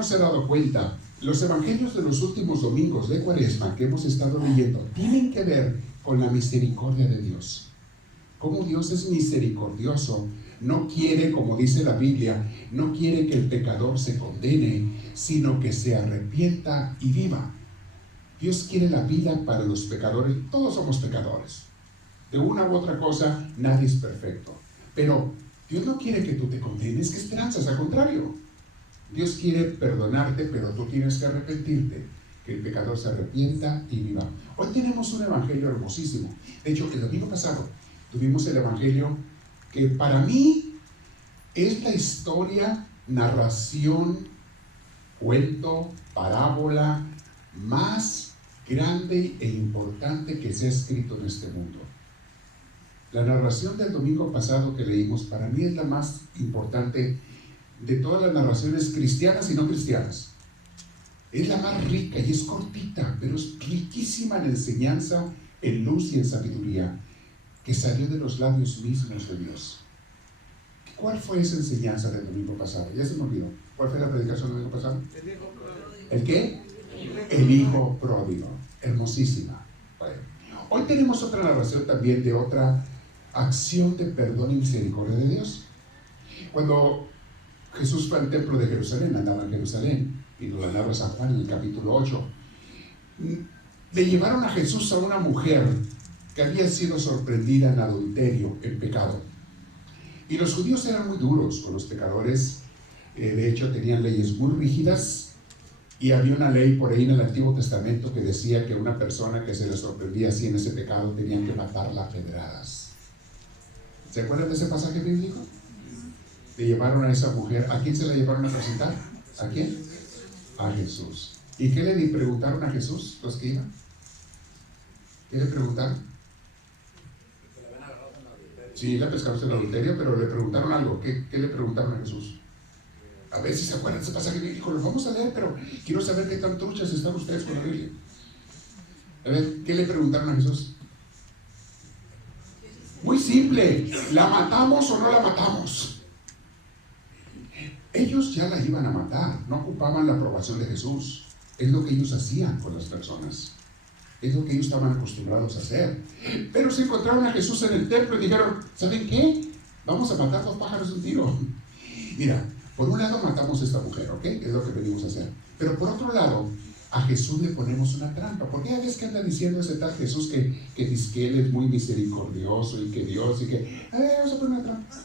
no se ha dado cuenta, los evangelios de los últimos domingos de Cuaresma que hemos estado leyendo tienen que ver con la misericordia de Dios. Como Dios es misericordioso, no quiere, como dice la Biblia, no quiere que el pecador se condene, sino que se arrepienta y viva. Dios quiere la vida para los pecadores. Todos somos pecadores. De una u otra cosa, nadie es perfecto. Pero Dios no quiere que tú te condenes. ¿Qué esperanzas? Al contrario. Dios quiere perdonarte, pero tú tienes que arrepentirte. Que el pecador se arrepienta y viva. Hoy tenemos un evangelio hermosísimo. De hecho, el domingo pasado tuvimos el evangelio que para mí es la historia, narración, cuento, parábola más grande e importante que se ha escrito en este mundo. La narración del domingo pasado que leímos para mí es la más importante de todas las narraciones cristianas y no cristianas. Es la más rica y es cortita, pero es riquísima en enseñanza, en luz y en sabiduría, que salió de los labios mismos de Dios. ¿Cuál fue esa enseñanza del domingo pasado? Ya se me olvidó. ¿Cuál fue la predicación del domingo pasado? ¿El qué? El hijo pródigo. Hermosísima. Bueno, hoy tenemos otra narración también de otra acción de perdón y misericordia de Dios. Cuando Jesús fue al templo de Jerusalén, andaba en Jerusalén, y lo narra San Juan en el capítulo 8, le llevaron a Jesús a una mujer que había sido sorprendida en adulterio, en pecado. Y los judíos eran muy duros con los pecadores. De hecho, tenían leyes muy rígidas. Y había una ley por ahí en el Antiguo Testamento que decía que una persona que se le sorprendía así en ese pecado tenían que matarla a pedradas. ¿Se acuerdan de ese pasaje bíblico? Le llevaron a esa mujer. ¿A quién se la llevaron a presentar? ¿A quién? A Jesús. ¿Y qué le preguntaron a Jesús los que iban? ¿Qué le preguntaron? Sí, la pescaron en adulterio, pero le preguntaron algo. ¿Qué le preguntaron a Jesús? A ver si se acuerdan de ese pasaje bíblico. Lo vamos a leer, pero quiero saber qué tan truchas están ustedes con la Biblia. A ver, ¿qué le preguntaron a Jesús? Muy simple. ¿La matamos o no la matamos? Ellos ya la iban a matar. No ocupaban la aprobación de Jesús. Es lo que ellos hacían con las personas. Es lo que ellos estaban acostumbrados a hacer. Pero se encontraron a Jesús en el templo y dijeron, ¿saben qué? Vamos a matar 2 pájaros de un tiro. Mira, por un lado matamos a esta mujer, ¿ok? Es lo que venimos a hacer. Pero por otro lado, a Jesús le ponemos una trampa. Porque ya ves que anda diciendo ese tal Jesús que dice que Él es muy misericordioso y que Dios y que... vamos a poner una trampa.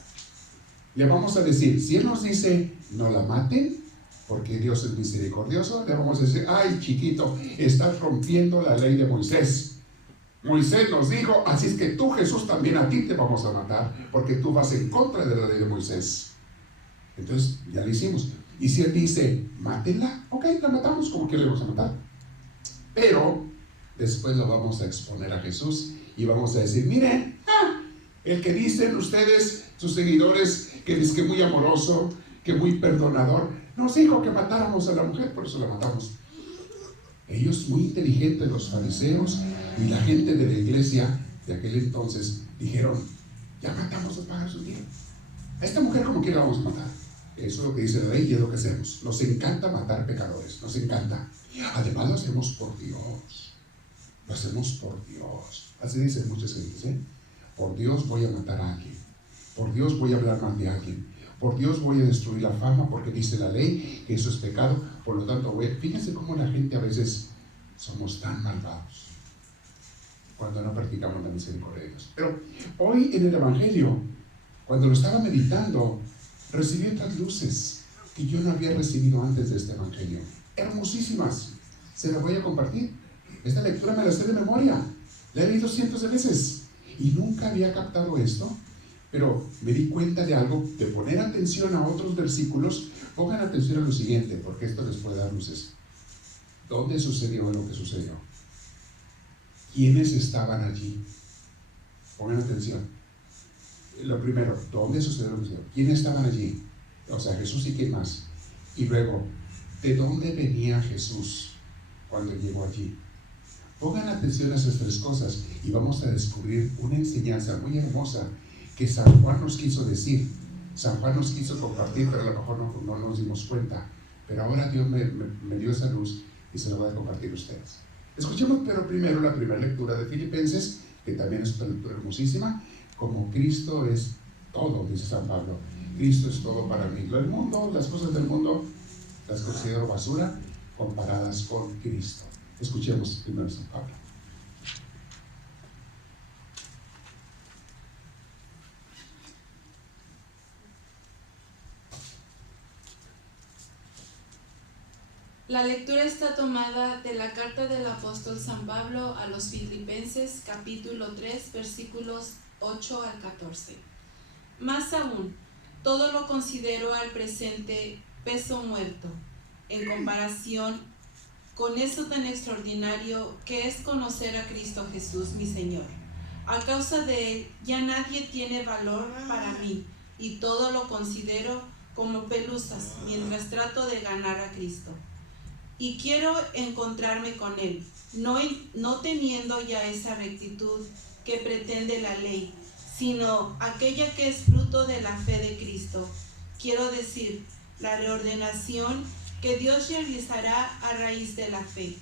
Le vamos a decir, si Él nos dice, no la maten, porque Dios es misericordioso, le vamos a decir, ay chiquito, estás rompiendo la ley de Moisés. Moisés nos dijo, así es que tú, Jesús, también a ti te vamos a matar, porque tú vas en contra de la ley de Moisés. Entonces, ya lo hicimos. Y si Él dice, mátenla, ok, la matamos, como que le vamos a matar. Pero, después lo vamos a exponer a Jesús y vamos a decir, miren, el que dicen ustedes, sus seguidores, que es que muy amoroso, que muy perdonador, nos dijo que matáramos a la mujer, por eso la matamos. Ellos muy inteligentes, los fariseos y la gente de la iglesia de aquel entonces, dijeron, ya matamos 2 pájaros de un tiro. A esta mujer como quiera la vamos a matar. Eso es lo que dice la ley y es lo que hacemos. Nos encanta matar pecadores, nos encanta. Además lo hacemos por Dios. Lo hacemos por Dios. Así dicen muchas gentes, ¿eh? Por Dios voy a matar a alguien. Por Dios voy a hablar mal de alguien. Por Dios voy a destruir la fama porque dice la ley que eso es pecado. Por lo tanto, fíjense cómo la gente a veces somos tan malvados cuando no practicamos la misericordia de Dios. Pero hoy en el Evangelio, cuando lo estaba meditando, recibí otras luces que yo no había recibido antes de este Evangelio. Hermosísimas. Se las voy a compartir. Esta lectura me la sé de memoria. La he leído cientos de veces y nunca había captado esto. Pero me di cuenta de algo, de poner atención a otros versículos. Pongan atención a lo siguiente, porque esto les puede dar luces. ¿Dónde sucedió lo que sucedió? ¿Quiénes estaban allí? Pongan atención. Lo primero, ¿dónde sucedió lo que sucedió? ¿Quiénes estaban allí? O sea, Jesús y quién más. Y luego, ¿de dónde venía Jesús cuando llegó allí? Pongan atención a esas 3 cosas y vamos a descubrir una enseñanza muy hermosa que San Juan nos quiso decir. San Juan nos quiso compartir, pero a lo mejor no nos dimos cuenta. pero ahora Dios me dio esa luz y se la voy a compartir a ustedes. Escuchemos pero primero la primera lectura de Filipenses, que también es una lectura hermosísima. Como Cristo es todo, dice San Pablo. Cristo es todo para mí. El mundo, las cosas del mundo, las considero basura comparadas con Cristo. Escuchemos primero San Pablo. La lectura está tomada de la carta del apóstol San Pablo a los Filipenses, capítulo 3, versículos 8 al 14. Más aún, todo lo considero al presente peso muerto, en comparación con eso tan extraordinario que es conocer a Cristo Jesús, mi Señor. A causa de Él, ya nadie tiene valor para mí, y todo lo considero como pelusas, mientras trato de ganar a Cristo. Y quiero encontrarme con Él, no teniendo ya esa rectitud que pretende la ley, sino aquella que es fruto de la fe de Cristo. Quiero decir, la reordenación que Dios realizará a raíz de la fe.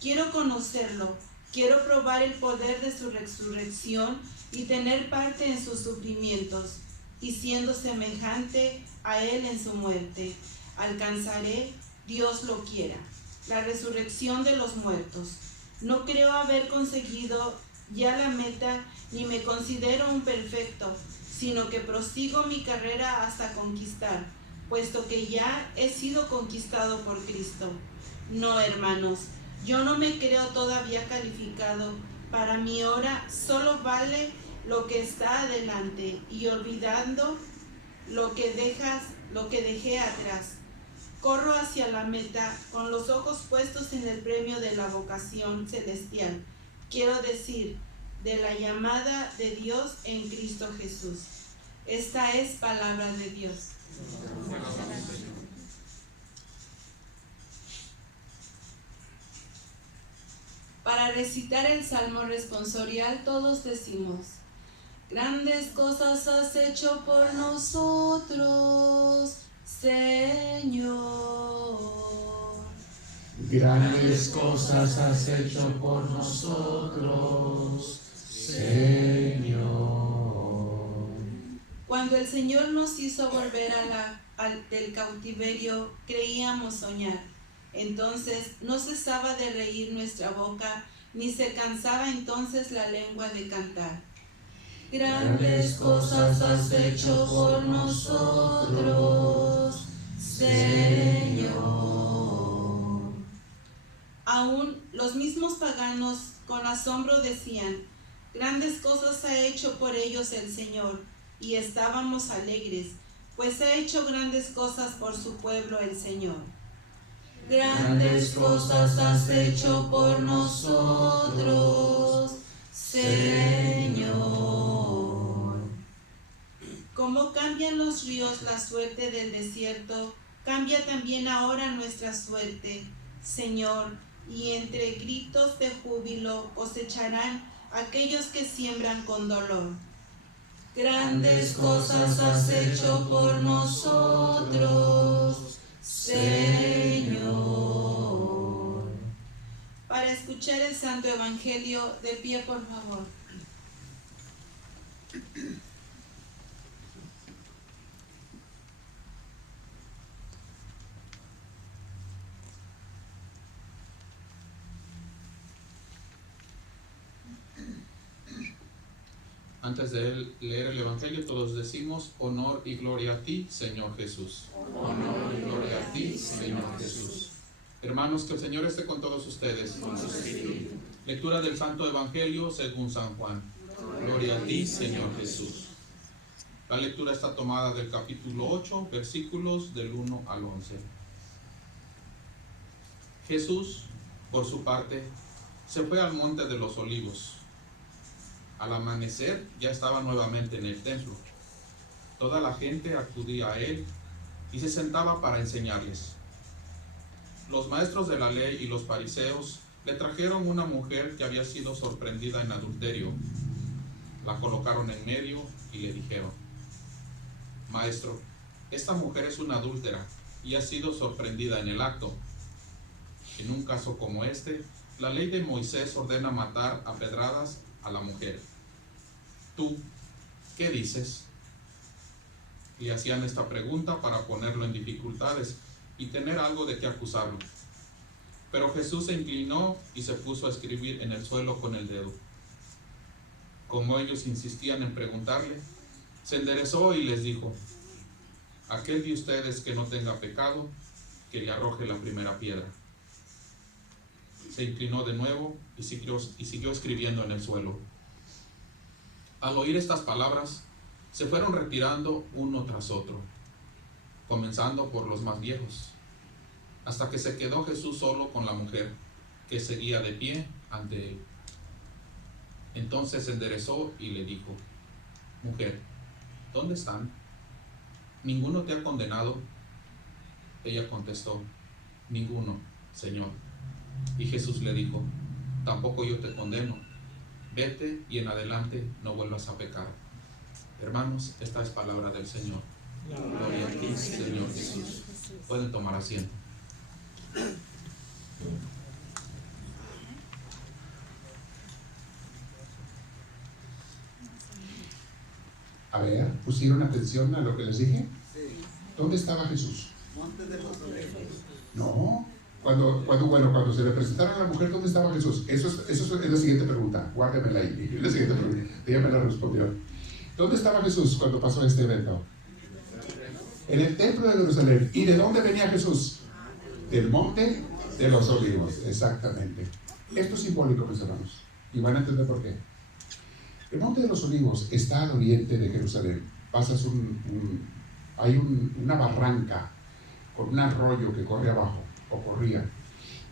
Quiero conocerlo, quiero probar el poder de su resurrección y tener parte en sus sufrimientos, y siendo semejante a Él en su muerte, alcanzaré, Dios lo quiera, la resurrección de los muertos. No creo haber conseguido ya la meta, ni me considero un perfecto, sino que prosigo mi carrera hasta conquistar, puesto que ya he sido conquistado por Cristo. No, hermanos, yo no me creo todavía calificado. Para mí ahora solo vale lo que está adelante, y olvidando lo que dejé atrás. Corro hacia la meta con los ojos puestos en el premio de la vocación celestial, quiero decir, de la llamada de Dios en Cristo Jesús. Esta es palabra de Dios. Para recitar el salmo responsorial todos decimos: grandes cosas has hecho por nosotros, Señor. Grandes cosas has hecho por nosotros, Señor. Cuando el Señor nos hizo volver del cautiverio, creíamos soñar. Entonces no cesaba de reír nuestra boca, ni se cansaba entonces la lengua de cantar. Grandes cosas has hecho por nosotros, Señor. Aún los mismos paganos con asombro decían: grandes cosas ha hecho por ellos el Señor, y estábamos alegres, pues ha hecho grandes cosas por su pueblo el Señor. Grandes cosas has hecho por nosotros, Señor. Como cambian los ríos la suerte del desierto, cambia también ahora nuestra suerte, Señor, y entre gritos de júbilo cosecharán aquellos que siembran con dolor. Grandes cosas has hecho por nosotros, Señor. Para escuchar el Santo Evangelio, de pie, por favor. Antes de leer el Evangelio, todos decimos: honor y gloria a ti, Señor Jesús. Honor y gloria a ti, Señor Jesús. Hermanos, que el Señor esté con todos ustedes. Con su espíritu. Lectura del Santo Evangelio según San Juan. Gloria a ti, Señor Jesús. La lectura está tomada del capítulo 8, versículos del 1 al 11. Jesús, por su parte, se fue al monte de los Olivos. Al amanecer ya estaba nuevamente en el templo. Toda la gente acudía a él y se sentaba para enseñarles. Los maestros de la ley y los fariseos le trajeron una mujer que había sido sorprendida en adulterio. La colocaron en medio y le dijeron: Maestro, esta mujer es una adúltera y ha sido sorprendida en el acto. En un caso como este, la ley de Moisés ordena matar a pedradas a la mujer. ¿Tú qué dices? Le hacían esta pregunta para ponerlo en dificultades y tener algo de qué acusarlo. Pero Jesús se inclinó y se puso a escribir en el suelo con el dedo. Como ellos insistían en preguntarle, se enderezó y les dijo: aquel de ustedes que no tenga pecado, que le arroje la primera piedra. Se inclinó de nuevo y siguió escribiendo en el suelo. Al oír estas palabras, se fueron retirando uno tras otro, comenzando por los más viejos, hasta que se quedó Jesús solo con la mujer, que seguía de pie ante él. Entonces se enderezó y le dijo: mujer, ¿dónde están? ¿Ninguno te ha condenado? Ella contestó: ninguno, Señor. Y Jesús le dijo: tampoco yo te condeno. Vete y en adelante no vuelvas a pecar. Hermanos, esta es palabra del Señor. Gloria a ti, Señor Jesús. Pueden tomar asiento. A ver, ¿pusieron atención a lo que les dije? Sí. ¿Dónde estaba Jesús? Monte de los Olivos. No. Cuando se le presentaron a la mujer, ¿dónde estaba Jesús? Eso es la siguiente pregunta. Guárdemela ahí. Es la siguiente pregunta. Ella me la respondió. ¿Dónde estaba Jesús cuando pasó este evento? En el templo de Jerusalén. ¿Y de dónde venía Jesús? Del monte de los Olivos. Exactamente. Esto es simbólico, mis hermanos. Y van a entender por qué. El monte de los Olivos está al oriente de Jerusalén. Pasas hay una barranca con un arroyo que corre abajo, o corría,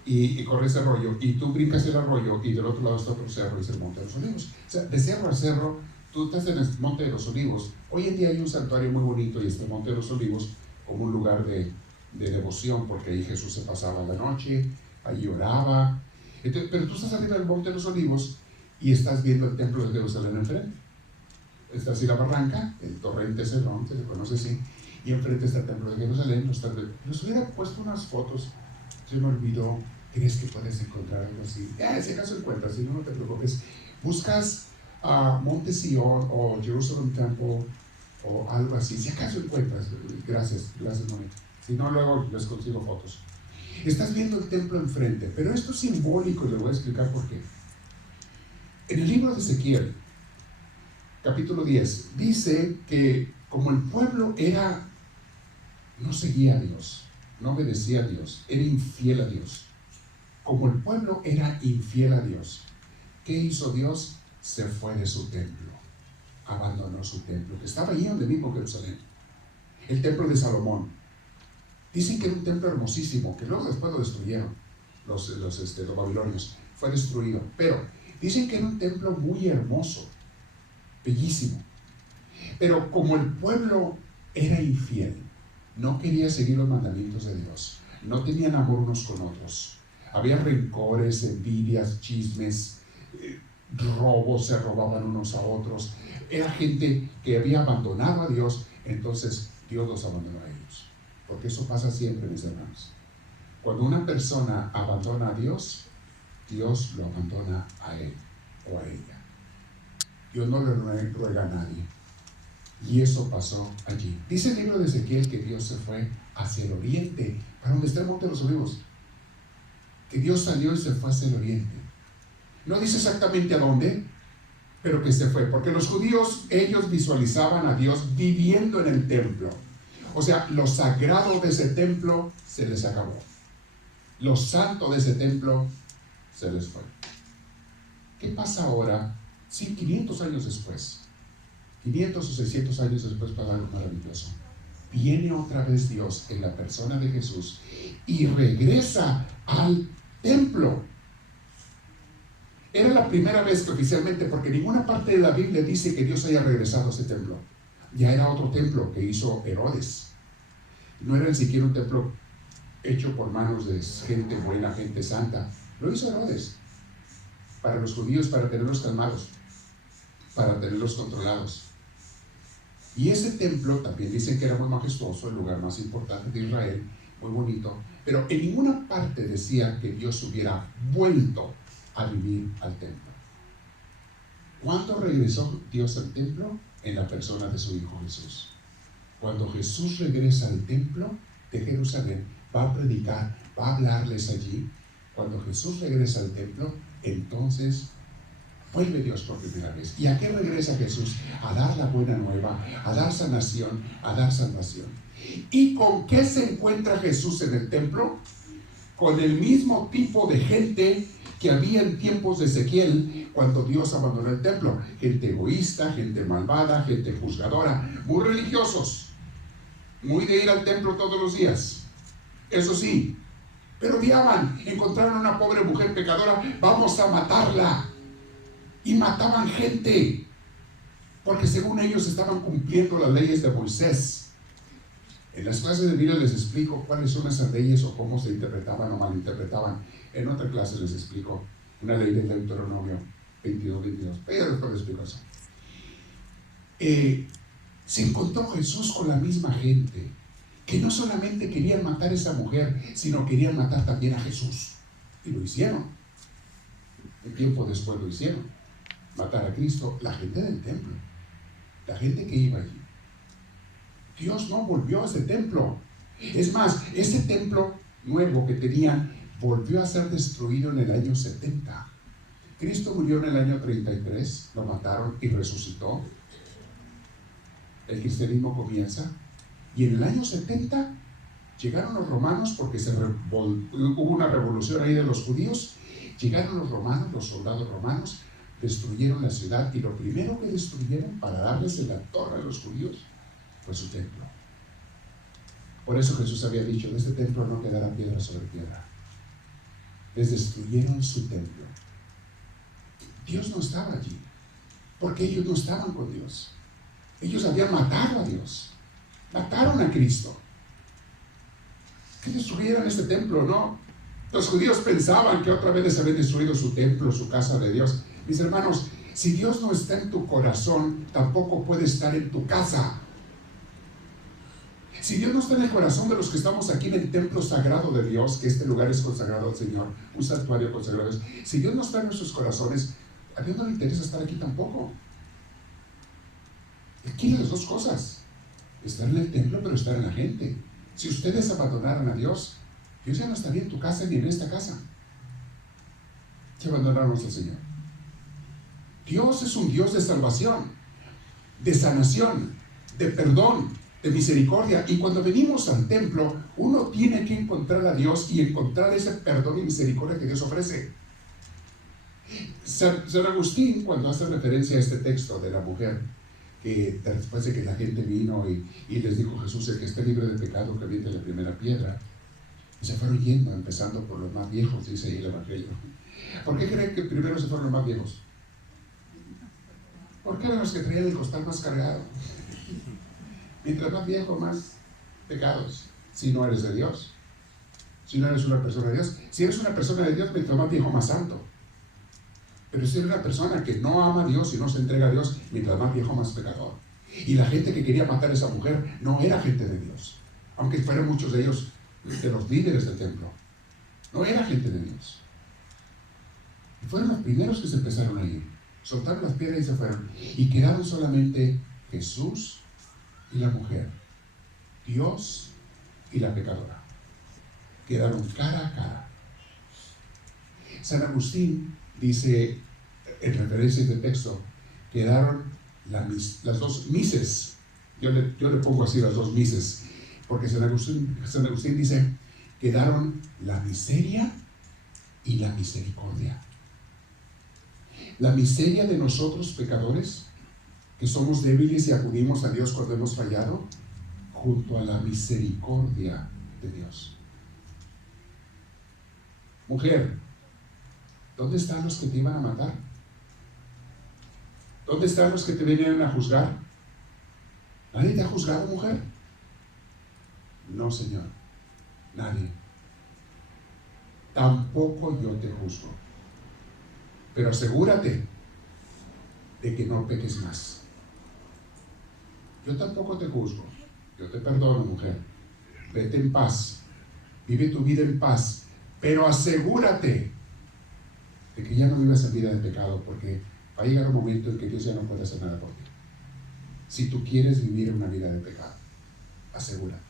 y corre ese arroyo, y tú brincas el arroyo, y del otro lado está otro cerro, y es el monte de los Olivos. O sea, de cerro a cerro, tú estás en el monte de los Olivos. Hoy en día hay un santuario muy bonito, y este monte de los Olivos como un lugar de devoción, porque ahí Jesús se pasaba la noche, ahí oraba. Entonces, pero tú estás arriba del monte de los Olivos, y estás viendo el templo de Jerusalén enfrente. Está así la barranca, el torrente Cedrón, que se conoce así, y enfrente está el templo de Jerusalén. Nos hubiera puesto unas fotos, se me olvidó. ¿Crees que puedes encontrar algo así? Si acaso encuentras, si no, no te preocupes. Buscas Monte Sion o Jerusalem Temple o algo así, si acaso encuentras. Gracias, Mónica. Si no, luego les consigo fotos. Estás viendo el templo enfrente, pero esto es simbólico y les voy a explicar por qué. En el libro de Ezequiel, capítulo 10, dice que como el pueblo no seguía a Dios, no obedecía a Dios, era infiel a Dios. Como el pueblo era infiel a Dios, ¿qué hizo Dios? Se fue de su templo, abandonó su templo, que estaba allí donde mismo Jerusalén, el templo de Salomón. Dicen que era un templo hermosísimo, que luego después lo destruyeron los babilonios, fue destruido, pero dicen que era un templo muy hermoso, bellísimo. Pero como el pueblo era infiel, no quería seguir los mandamientos de Dios, no tenían amor unos con otros, había rencores, envidias, chismes, robos, se robaban unos a otros, era gente que había abandonado a Dios. Entonces Dios los abandonó a ellos, porque eso pasa siempre, mis hermanos. Cuando una persona abandona a Dios, Dios lo abandona a él o a ella. Dios no le ruega a nadie. Y eso pasó allí. Dice el libro de Ezequiel que Dios se fue hacia el oriente, para donde está el monte de los Olivos. Que Dios salió y se fue hacia el oriente. No dice exactamente a dónde, pero que se fue. Porque los judíos, ellos visualizaban a Dios viviendo en el templo. O sea, lo sagrado de ese templo se les acabó. Lo santo de ese templo se les fue. ¿Qué pasa ahora? Sí, 500 años después, 500 o 600 años después, pasa algo maravilloso. Viene otra vez Dios en la persona de Jesús y regresa al templo. Era la primera vez que oficialmente, porque ninguna parte de la Biblia dice que Dios haya regresado a ese templo. Ya era otro templo que hizo Herodes. No era ni siquiera un templo hecho por manos de gente buena, gente santa. Lo hizo Herodes para los judíos, para tenerlos calmados, para tenerlos controlados. Y ese templo también dicen que era muy majestuoso, el lugar más importante de Israel, muy bonito, pero en ninguna parte decía que Dios hubiera vuelto a vivir al templo. ¿Cuándo regresó Dios al templo? En la persona de su Hijo Jesús. Cuando Jesús regresa al templo de Jerusalén, va a predicar, va a hablarles allí. Cuando Jesús regresa al templo, entonces vuelve Dios por primera vez. ¿Y a qué regresa Jesús? A dar la buena nueva, a dar sanación, a dar salvación. ¿Y con qué se encuentra Jesús en el templo? Con el mismo tipo de gente que había en tiempos de Ezequiel cuando Dios abandonó el templo. Gente egoísta, gente malvada, gente juzgadora, muy religiosos, muy de ir al templo todos los días. Eso sí, pero odiaban, encontraron a una pobre mujer pecadora, vamos a matarla. Y mataban gente, porque según ellos estaban cumpliendo las leyes de Moisés. En las clases de Biblia les explico cuáles son esas leyes o cómo se interpretaban o malinterpretaban. En otra clase les explico una ley del Deuteronomio 22. Pero después les explico eso. Se encontró Jesús con la misma gente que no solamente querían matar a esa mujer, sino querían matar también a Jesús. Y lo hicieron. Un tiempo después lo hicieron. Matar a Cristo, la gente del templo, la gente que iba allí. Dios no volvió a ese templo. Es más, ese templo nuevo que tenían volvió a ser destruido en el año 70. Cristo murió en el año 33, lo mataron y resucitó. El cristianismo comienza. Y en el año 70 llegaron los romanos, porque hubo una revolución ahí de los judíos. Llegaron los romanos, los soldados romanos, destruyeron la ciudad, y lo primero que destruyeron para darles en la torre a los judíos fue su templo. Por eso Jesús había dicho: de este templo no quedará piedra sobre piedra. Les destruyeron su templo. Dios no estaba allí, porque ellos no estaban con Dios. Ellos habían matado a Dios, mataron a Cristo. Que destruyeran este templo, ¿no? Los judíos pensaban que otra vez les habían destruido su templo, su casa de Dios. Mis hermanos, si Dios no está en tu corazón, tampoco puede estar en tu casa. Si Dios no está en el corazón de los que estamos aquí en el templo sagrado de Dios, que este lugar es consagrado al Señor, un santuario consagrado a Dios, si Dios no está en nuestros corazones, a Dios no le interesa estar aquí tampoco. Él quiere las dos cosas: estar en el templo, pero estar en la gente. Si ustedes abandonaran a Dios, Dios ya no estaría en tu casa ni en esta casa. Que abandonamos al Señor. Dios es un Dios de salvación, de sanación, de perdón, de misericordia. Y cuando venimos al templo, uno tiene que encontrar a Dios y encontrar ese perdón y misericordia que Dios ofrece. San Agustín, cuando hace referencia a este texto de la mujer, que después de que la gente vino y les dijo Jesús: el que esté libre de pecado, que aviente la primera piedra, y se fueron yendo, empezando por los más viejos, dice ahí el Evangelio. ¿Por qué creen que primero se fueron los más viejos? Porque eran los que traían el costal más cargado. Mientras más viejo, más pecados. Si no eres de Dios, si no eres una persona de Dios. Si eres una persona de Dios, mientras más viejo, más santo. Pero si eres una persona que no ama a Dios y no se entrega a Dios, mientras más viejo, más pecador. Y la gente que quería matar a esa mujer no era gente de Dios, aunque fueran muchos de ellos de los líderes del templo. No era gente de Dios. Y fueron los primeros que se empezaron a ir. Soltaron las piedras y se fueron. Y quedaron solamente Jesús y la mujer, Dios y la pecadora. Quedaron cara a cara. San Agustín dice, en referencia a este texto, quedaron las dos mises. Yo le pongo así las dos mises, porque San Agustín dice: quedaron la miseria y la misericordia. La miseria de nosotros pecadores, que somos débiles y acudimos a Dios cuando hemos fallado, junto a la misericordia de Dios. Mujer, ¿dónde están los que te iban a matar? ¿Dónde están los que te venían a juzgar? ¿Nadie te ha juzgado, mujer? No, Señor, nadie. Tampoco yo te juzgo. Pero asegúrate de que no peques más. Yo tampoco te juzgo. Yo te perdono, mujer. Vete en paz. Vive tu vida en paz, pero asegúrate de que ya no vivas en vida de pecado, porque va a llegar un momento en que Dios ya no puede hacer nada por ti. Si tú quieres vivir una vida de pecado, asegúrate.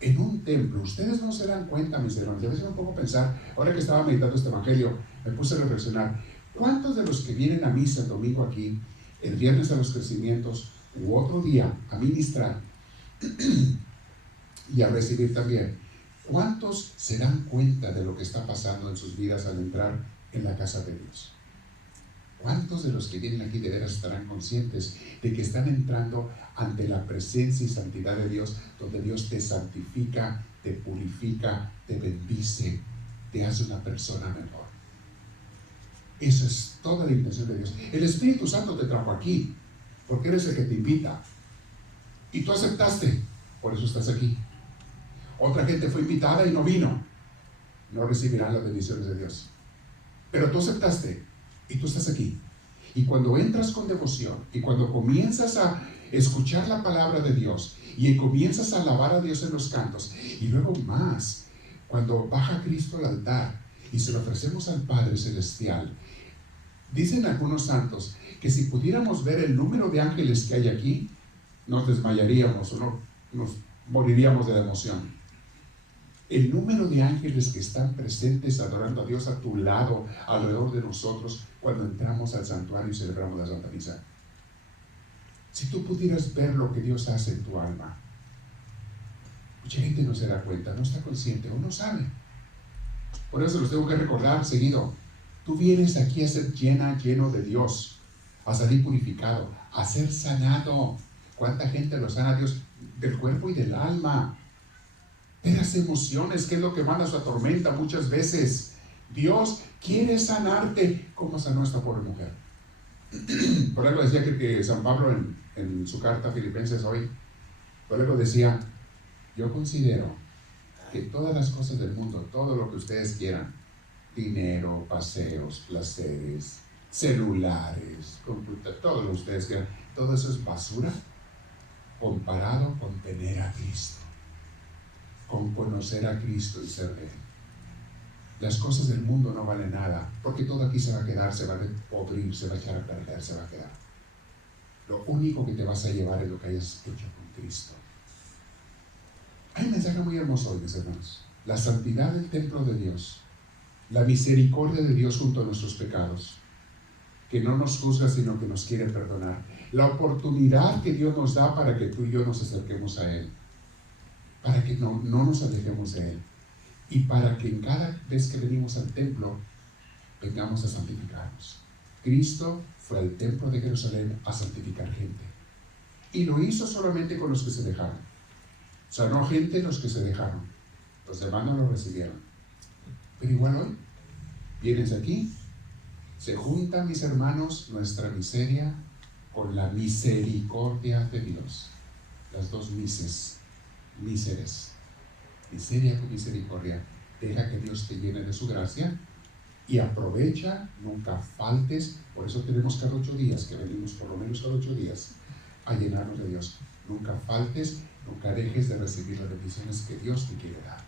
En un templo, ustedes no se dan cuenta, mis hermanos, y a veces me pongo a pensar, ahora que estaba meditando este evangelio, me puse a reflexionar, ¿cuántos de los que vienen a misa el domingo aquí, el viernes a los crecimientos, u otro día a ministrar y a recibir también, cuántos se dan cuenta de lo que está pasando en sus vidas al entrar en la casa de Dios? ¿Cuántos de los que vienen aquí de veras estarán conscientes de que están entrando ante la presencia y santidad de Dios, donde Dios te santifica, te purifica, te bendice, te hace una persona mejor? Esa es toda la intención de Dios. El Espíritu Santo te trajo aquí porque eres el que te invita y tú aceptaste, por eso estás aquí. Otra gente fue invitada y no vino, no recibirán las bendiciones de Dios, pero tú aceptaste y tú estás aquí. Y cuando entras con devoción y cuando comienzas a escuchar la palabra de Dios y comienzas a alabar a Dios en los cantos, y luego más, cuando baja Cristo al altar y se lo ofrecemos al Padre Celestial, dicen algunos santos que si pudiéramos ver el número de ángeles que hay aquí, nos desmayaríamos o nos moriríamos de la emoción. El número de ángeles que están presentes adorando a Dios a tu lado, alrededor de nosotros, cuando entramos al santuario y celebramos la Santa Misa. Si tú pudieras ver lo que Dios hace en tu alma, mucha gente no se da cuenta, no está consciente o no sabe. Por eso los tengo que recordar seguido. Tú vienes aquí a ser lleno de Dios, a salir purificado, a ser sanado. ¿Cuánta gente lo sana a Dios del cuerpo y del alma? De las emociones, que es lo que manda su tormenta muchas veces. Dios quiere sanarte, como sanó a esta pobre mujer. Por algo decía que San Pablo en su carta a Filipenses hoy, por algo decía, yo considero que todas las cosas del mundo, todo lo que ustedes quieran, dinero, paseos, placeres, celulares, computadores, todo lo que ustedes quieran, todo eso es basura comparado con tener a Cristo, con conocer a Cristo y ser de Él. Las cosas del mundo no valen nada, porque todo aquí se va a quedar, se va a podrir, se va a echar a perder, se va a quedar. Lo único que te vas a llevar es lo que hayas hecho con Cristo. Hay un mensaje muy hermoso hoy, mis hermanos. La santidad del templo de Dios, la misericordia de Dios junto a nuestros pecados, que no nos juzga sino que nos quiere perdonar, la oportunidad que Dios nos da para que tú y yo nos acerquemos a Él, para que no nos alejemos de Él, y para que en cada vez que venimos al templo vengamos a santificarnos. Cristo fue al templo de Jerusalén a santificar gente, y lo hizo solamente con los que se dejaron. Sanó gente los que se dejaron, los demás no lo recibieron. Pero igual hoy vienes aquí, se juntan, mis hermanos, nuestra miseria con la misericordia de Dios. Las dos míseres, miseria con misericordia. Deja que Dios te llene de su gracia y aprovecha, nunca faltes. Por eso tenemos cada 8 días, que venimos por lo menos cada 8 días a llenarnos de Dios. Nunca faltes, nunca dejes de recibir las bendiciones que Dios te quiere dar.